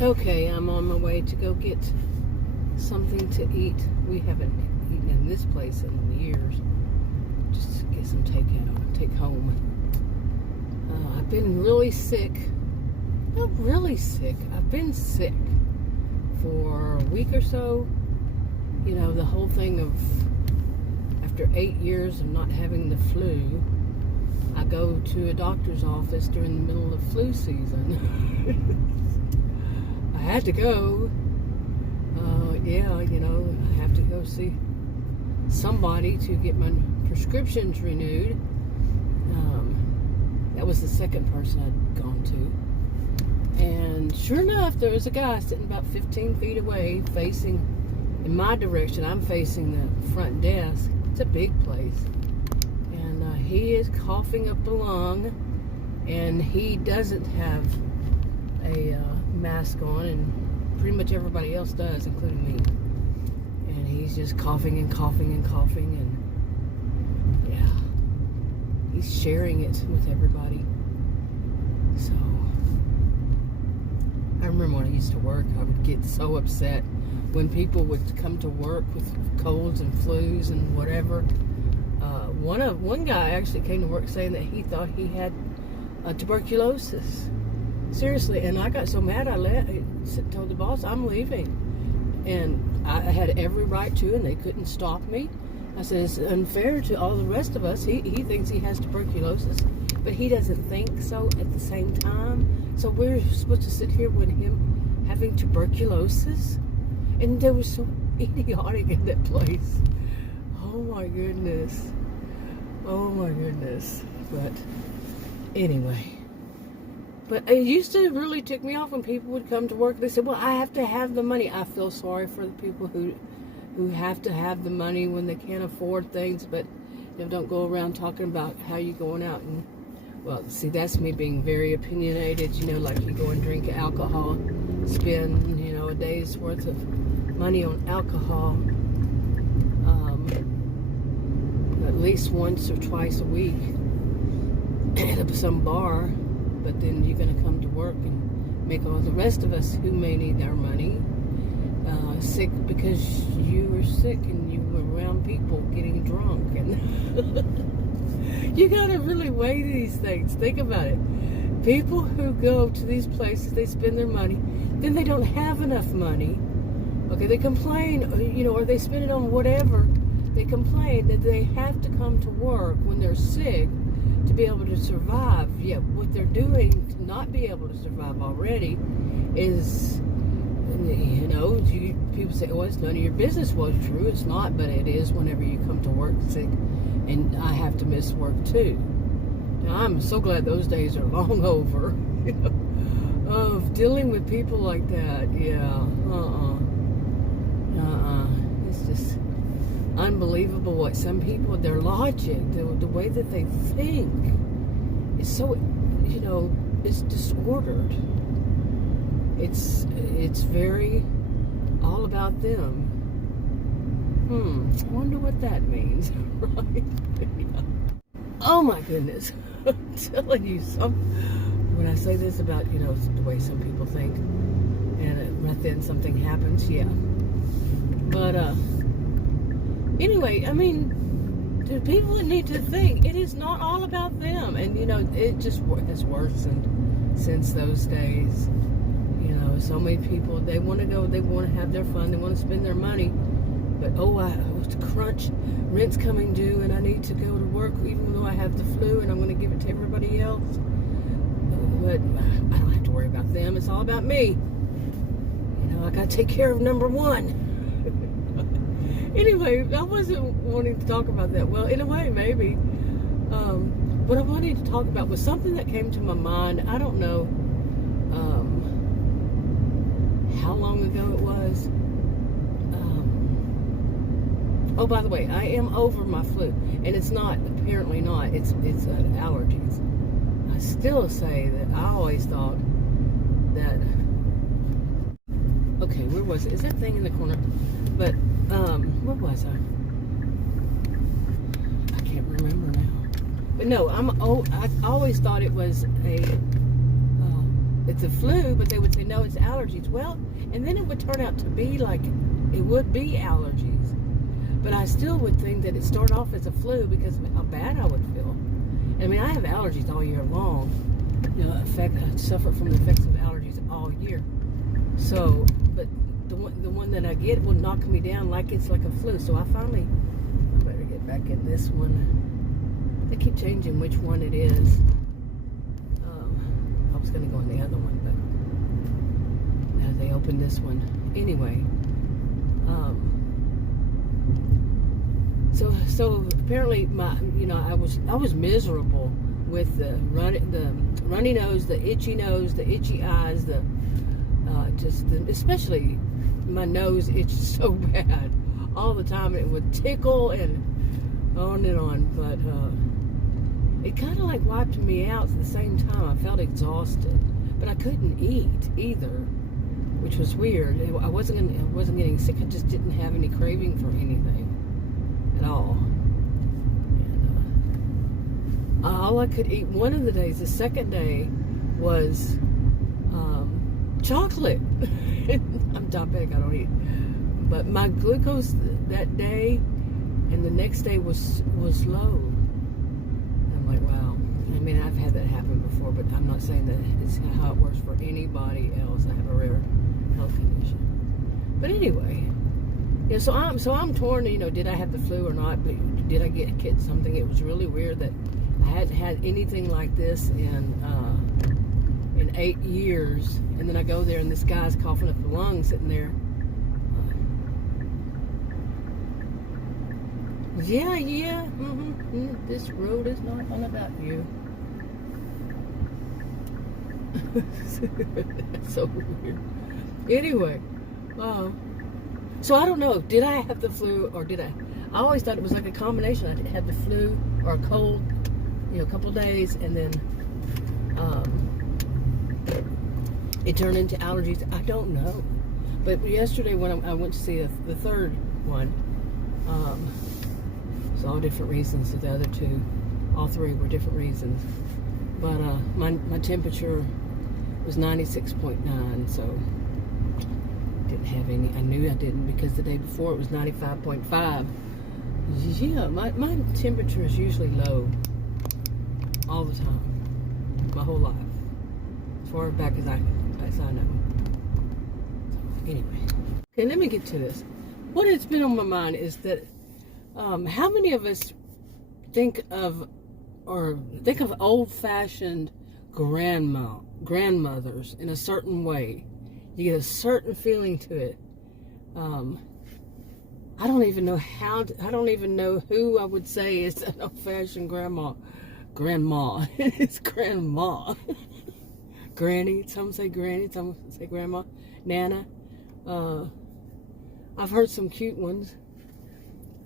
Okay, I'm on my way to go get something to eat. We haven't eaten in this place in years. Just to get some takeout, take home. I've been really sick. Not really sick. I've been sick for a week or so. You know, the whole thing of after 8 years of not having the flu, I go to a doctor's office during the middle of flu season. I had to go. Yeah, you know, I have to go see somebody to get my prescriptions renewed. That was the second person I'd gone to. And sure enough, there was a guy sitting about 15 feet away facing in my direction. I'm facing the front desk. It's a big place. And he is coughing up a lung. And he doesn't have a mask on, and pretty much everybody else does, including me. And he's just coughing and coughing and coughing, and yeah, he's sharing it with everybody. So I remember when I used to work, I would get so upset when people would come to work with colds and flus and whatever. One guy actually came to work saying that he thought he had tuberculosis. Seriously, and I got so mad I told the boss I'm leaving. And I had every right to, and they couldn't stop me. I said, it's unfair to all the rest of us. He thinks he has tuberculosis, but he doesn't think so at the same time. So we're supposed to sit here with him having tuberculosis? And they were so idiotic in that place. Oh my goodness. Oh my goodness. But anyway. But it used to really tick me off when people would come to work. They said, well, I have to have the money. I feel sorry for the people who have to have the money when they can't afford things. But you know, don't go around talking about how you're going out. And, well, see, that's me being very opinionated. You know, like you go and drink alcohol, spend, you know, a day's worth of money on alcohol at least once or twice a week at some bar. But then you're going to come to work and make all the rest of us who may need our money sick because you were sick and you were around people getting drunk. And you got to really weigh these things. Think about it. People who go to these places, they spend their money, then they don't have enough money. Okay, they complain, you know, or they spend it on whatever. They complain that they have to come to work when they're sick to be able to survive. Yet what they're doing to not be able to survive already is, you know, people say, oh, it's none of your business. Well, it's true, it's not, but it is whenever you come to work sick, and I have to miss work too. Now, I'm so glad those days are long over, you know, of dealing with people like that. Yeah, it's just unbelievable what some people, their logic, the way that they think is so, you know, it's disordered. It's very all about them. I wonder what that means, right? Oh my goodness. I'm telling you, when I say this about, you know, the way some people think, and right then something happens, yeah. But, anyway, I mean, the people that need to think, it is not all about them. And, you know, it just has worsened since those days. You know, so many people, they want to go, they want to have their fun, they want to spend their money. But, oh, I was crunch, rent's coming due, and I need to go to work even though I have the flu, and I'm going to give it to everybody else. But I don't have to worry about them. It's all about me. You know, I got to take care of number one. Anyway, I wasn't wanting to talk about that. Well, in a way, maybe. What I wanted to talk about was something that came to my mind. I don't know how long ago it was. Oh, by the way, I am over my flu. And it's not, apparently not. It's allergies. I still say that I always thought that... Okay, where was it? Is that thing in the corner? But, where was I? I can't remember now. But no, I always thought it was a it's a flu, but they would say, no, it's allergies. Well, and then it would turn out to be like it would be allergies. But I still would think that it started off as a flu because of how bad I would feel. I mean, I have allergies all year long. You know, I suffer from the effects of allergies all year. So, but the one that I get will knock me down like it's like a flu. So I better get back in this one. They keep changing which one it is. I was going to go in the other one, but now they opened this one. Anyway, so apparently I was miserable with the runny nose, the itchy eyes, especially my nose itched so bad all the time. It would tickle and on and on, but it kind of like wiped me out at the same time. I felt exhausted, but I couldn't eat either, which was weird. I wasn't getting sick. I just didn't have any craving for anything at all. And all I could eat one of the days, the second day, was chocolate. I'm diabetic, I don't eat. But my glucose that day and the next day was low. And I'm like, wow. I mean, I've had that happen before, but I'm not saying that it's how it works for anybody else. I have a rare health condition. But anyway, yeah. So I'm torn. Did I have the flu or not? But did I get something? It was really weird that I hadn't had anything like this in 8 years, and then I go there and this guy's coughing up the lungs sitting there. Yeah. This road is not all about you. That's so weird. Anyway, so I don't know. Did I have the flu or did I? I always thought it was like a combination. I had the flu or a cold, a couple days, and then it turned into allergies. I don't know. But yesterday when I went to see the third one, it's all different reasons. So the other two, all three were different reasons. But my temperature was 96.9, so didn't have any. I knew I didn't because the day before it was 95.5. Yeah, my temperature is usually low all the time, my whole life, as far back as I know. So, anyway, okay, let me get to this. What has been on my mind is that how many of us think of old-fashioned grandmothers in a certain way? You get a certain feeling to it. I don't even know who I would say is an old-fashioned grandma. It's grandma. Granny. Some say granny. Some say grandma. Nana. I've heard some cute ones.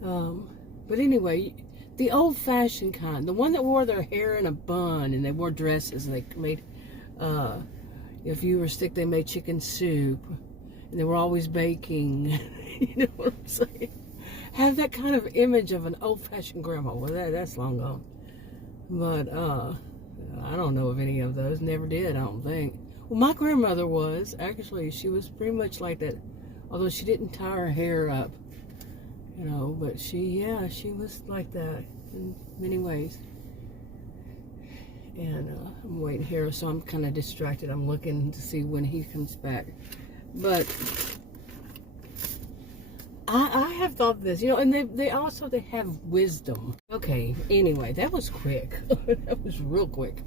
But anyway, the old-fashioned kind, the one that wore their hair in a bun and they wore dresses and they made, if you were sick, they made chicken soup and they were always baking. You know what I'm saying? Have that kind of image of an old-fashioned grandma. Well, that's long gone. But I don't know of any of those. Never did, I don't think. Well, my grandmother was. Actually, she was pretty much like that, although she didn't tie her hair up. But she was like that in many ways. And I'm waiting here, so I'm kind of distracted. I'm looking to see when he comes back. But I have thought this, and they have wisdom. Okay, anyway, that was quick. That was real quick.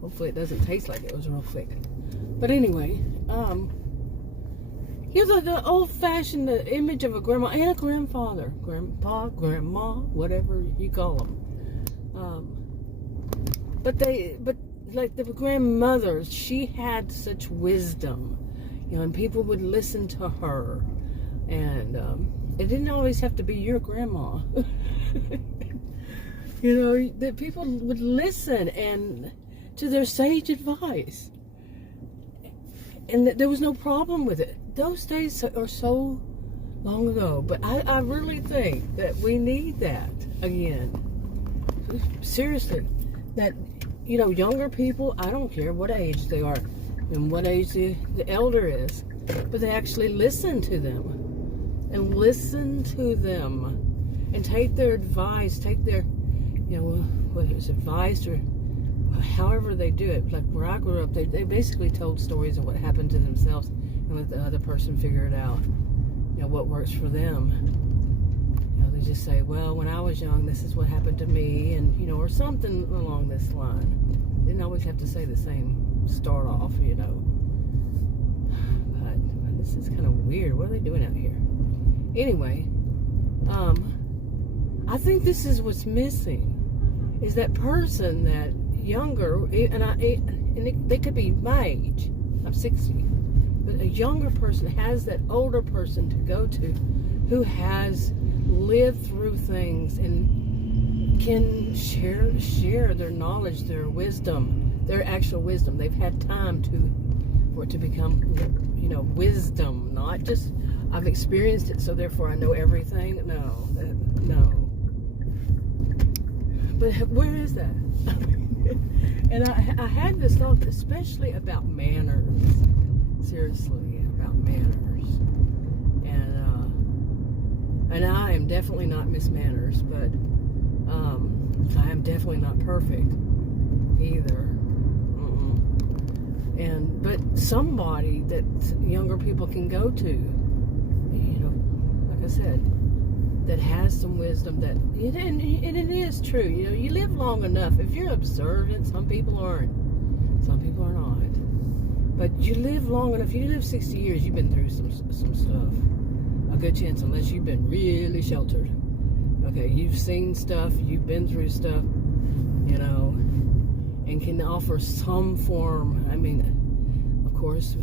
Hopefully it doesn't taste like it was real quick. But anyway, here's the old-fashioned image of a grandma and a grandfather. Grandpa, grandma, whatever you call them. But like the grandmother, she had such wisdom, and people would listen to her. And it didn't always have to be your grandma. That people would listen and to their sage advice. And there was no problem with it. Those days are so long ago, but I really think that we need that again. Seriously, that younger people, I don't care what age they are, and what age the elder is. But they actually listen to them. And listen to them. And take their advice, take their, whether it's advice or however they do it. Like where I grew up, they basically told stories of what happened to themselves and let the other person figure it out. What works for them. They just say, well, when I was young, this is what happened to me, and, or something along this line. They didn't always have to say the same start off, But this is kind of weird. What are they doing out here? Anyway, I think this is what's missing, is that person that younger, and they could be my age. I'm 60. But a younger person has that older person to go to who has lived through things and can share their knowledge, their wisdom, their actual wisdom. They've had time for it to become, wisdom, not just I've experienced it, so therefore I know everything. No. But where is that? And I had this thought, especially about manners. Seriously, about manners. And I am definitely not Miss Manners, but I am definitely not perfect either. But somebody that younger people can go to, like I said, that has some wisdom, that and it is true. You live long enough. If you're observant, some people aren't. Some people are not. But you live long enough. You live 60 years. You've been through some stuff. A good chance, unless you've been really sheltered. Okay, you've seen stuff. You've been through stuff. And can offer some form. I mean, of course,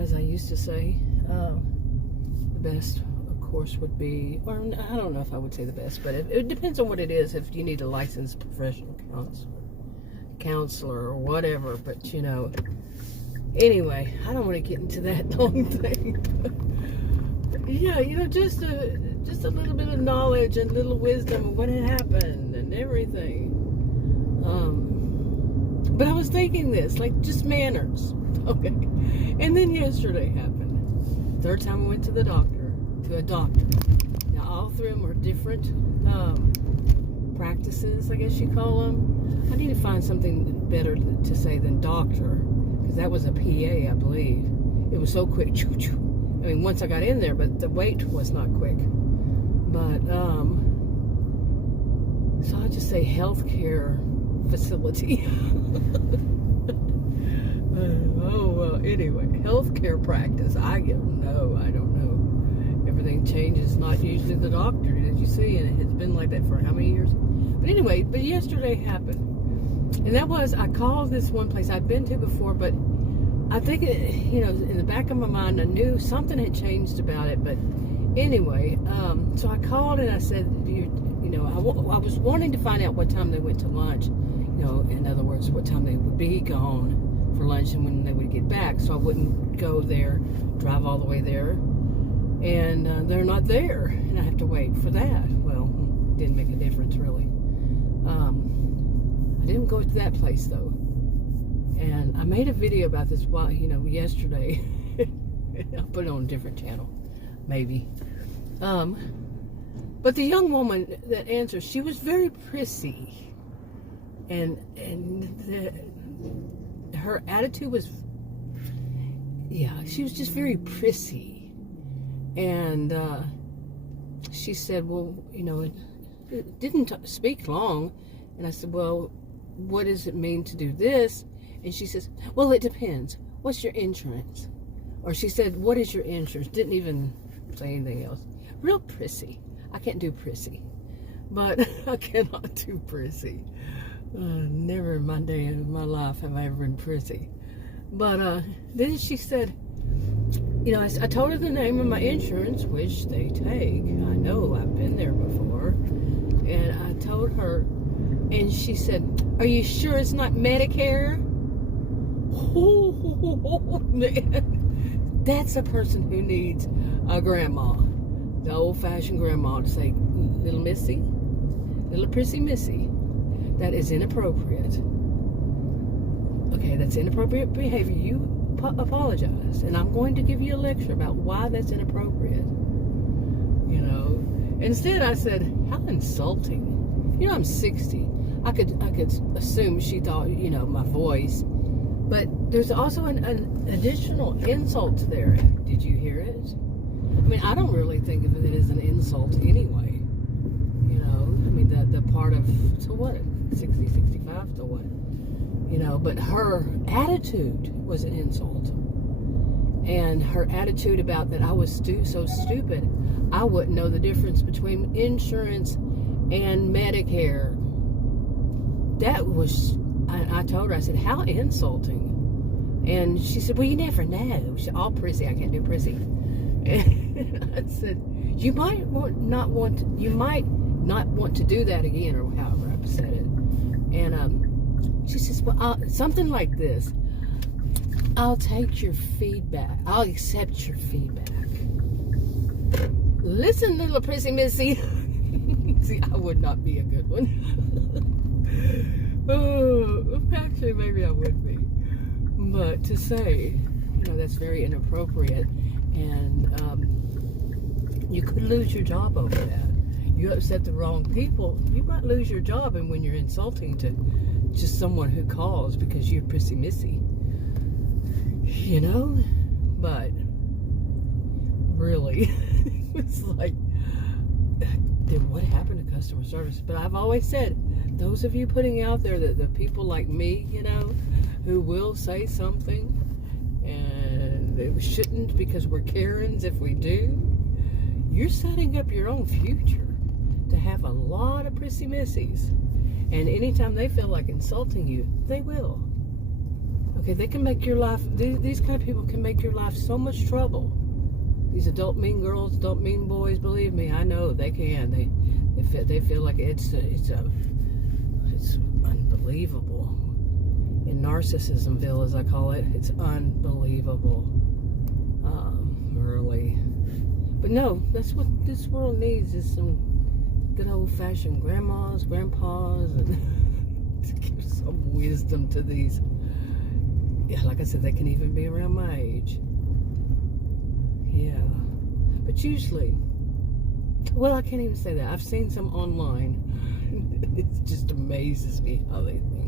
as I used to say, the best, of course, would be, or I don't know if I would say the best, but it depends on what it is. If you need a licensed professional counselor or whatever, but anyway, I don't want to get into that long thing. Yeah, just a little bit of knowledge and little wisdom of what had happened and everything. But I was thinking this, like, just manners. Okay. And then yesterday happened. Third time I went to a doctor. Now, all three of them are different practices, I guess you call them. I need to find something better to say than doctor, because that was a PA, I believe. It was so quick. Choo, choo. I mean, once I got in there, but the wait was not quick. But, so I'll just say healthcare facility. Anyway, healthcare practice. I don't know. Everything changes, not usually the doctor, as you see, and it's been like that for how many years? But anyway, yesterday happened. And that was, I called this one place I'd been to before, but I think, in the back of my mind, I knew something had changed about it. But anyway, so I called and I said, I was wanting to find out what time they went to lunch. In other words, what time they would be gone for lunch and when they would get back, so I wouldn't go there, drive all the way there, and they're not there, and I have to wait for that. Well, didn't make a difference really. I didn't go to that place though, and I made a video about this yesterday. I'll put it on a different channel, maybe. But the young woman that answered, she was very prissy. And her attitude was, she was just very prissy. And she said, well, it didn't speak long. And I said, well, what does it mean to do this? And she says, well, it depends. What's your insurance? Or she said, what is your insurance? Didn't even say anything else. Real prissy. I can't do prissy. But I cannot do prissy. Never in my day of my life have I ever been prissy. But then she said, I told her the name of my insurance, which they take. I know, I've been there before. And I told her, and she said, are you sure it's not Medicare? Oh, man. That's a person who needs a grandma. The old-fashioned grandma to say, little Missy, little Prissy Missy. That is inappropriate. Okay, that's inappropriate behavior. You apologize, and I'm going to give you a lecture about why that's inappropriate. You know, instead I said, how insulting. You know, I'm 60. I could assume she thought, you know, my voice. But there's also an additional insult there. Did you hear it? I mean, I don't really think of it as an insult anyway. You know, I mean, the part of, so what, 60, 65, so what? You know, but her attitude was an insult. And her attitude about that I was so stupid, I wouldn't know the difference between insurance and Medicare. That was, I told her, I said, how insulting. And she said, well, you never know. All Prissy, I can't do Prissy. And I said, you might not want to do that again, or however I said it. And she says, well, something like this. I'll take your feedback. I'll accept your feedback. Listen, little Prissy Missy. See, I would not be a good one. Oh, actually, maybe I would be. But to say, you know, that's very inappropriate, and you could lose your job over that. You upset the wrong people, you might lose your job, and when you're insulting to just someone who calls because you're Prissy Missy, you know. But really, it's like, then what happened to customer service? But I've always said, those of you putting out there that the people like me, you know, who will say something, and it shouldn't because we're Karens if we do, you're setting up your own future to have a lot of Prissy Missies. And anytime they feel like insulting you, they will. Okay, they can make your life, these kind of people can make your life so much trouble. These adult mean girls, adult mean boys, believe me, I know they can. They feel like it's unbelievable. In Narcissismville, as I call it, it's unbelievable. Really. But no, that's what this world needs, is some good old-fashioned grandmas, grandpas, and to give some wisdom to these. Yeah, like I said, they can even be around my age. Yeah. But usually, well, I can't even say that. I've seen some online. It just amazes me how they think.